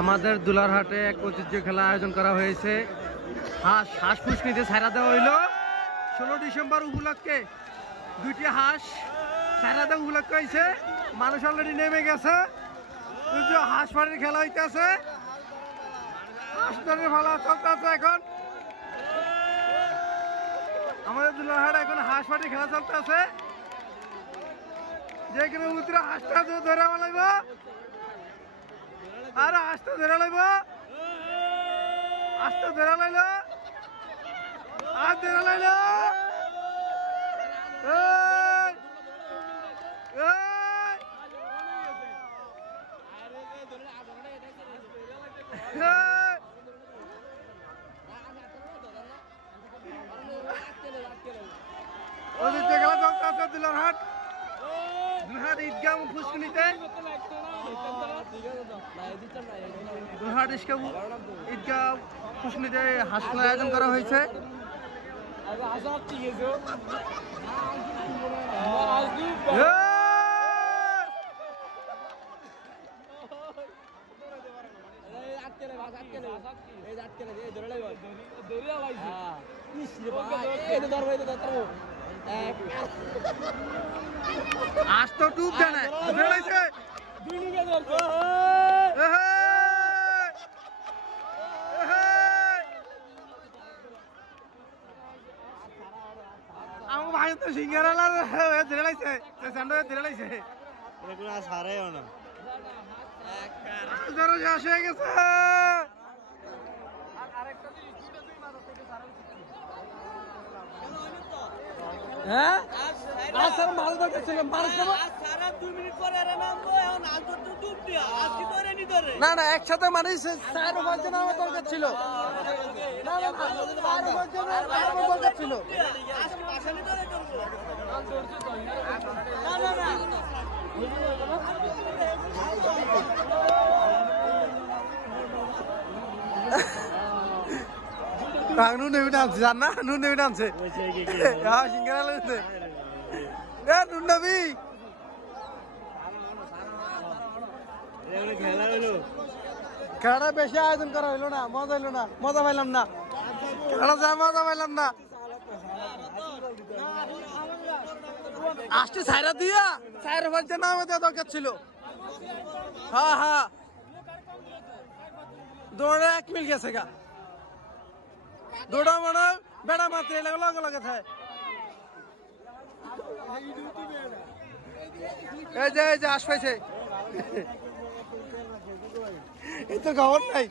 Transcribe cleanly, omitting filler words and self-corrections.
আমাদের দুলারহাটে এক ঐতিহ্য খেলা আয়োজন করা হয়েছে। হাঁস পুষ্করিতে ছাড়া দেওয়া হইল 16 ডিসেম্বর উপলক্ষে। দুইটি হাঁস ছাড়া দেওয়া উপলক্ষে হয়েছে। মানুষ অলরেডি নেমে গেছে। হাঁস ফাড়ির খেলা হইতেছে। হাঁস ধরে ভালো চলতেছে এখন। আমাদের দুলারহাটে এখন হাঁস ফাড়ির খেলা চলতেছে। যে কোনো উত্তরে হাঁসটা ধরে লাগব আর হাঁসটা ধরে লাগব। হাঁসটা ধরে লাইল আর ধরে লাইল। খেলা চলতে আছে দুলারহাট ঈদগাহ ফুসকুনিতে। দুলারহাট ঈদগাহ ফুসকুনিতে হাঁস খেলার আয়োজন করা হয়েছে। আজ তো ডুব জানে আমার ভাই তো সিঙ্গারা ধরে লাইছে ধরে লাইছে শেষ হয়ে গেছে। হ্যাঁ স্যার মাছ দরকার ছিল। না না একসাথে মানে 4-5 জন আমার দরকার ছিল। দরকার ছিল। নুন নেবি নামছে জান না নুন নেবি নামছে। হ্যাঁ সিঙ্গারা লাগছে নুন নেবি। খেলাটা বেশি আয়োজন করা হইলো না। মজা হইলো না। মজা পাইলাম না। খেলাটা যা মজা পাইলাম না। আসতে ছাইরা দিয়া 4-5 জন নামে দেওয়া দরকার ছিল। হ্যাঁ হ্যাঁ দৌড়ে 1 মিল গেছে গা। দৌড়া মানে বেড়া মাত্র লগে লগে থাকে। এই যে হাঁস পাইছে। এই তো খবর নাই।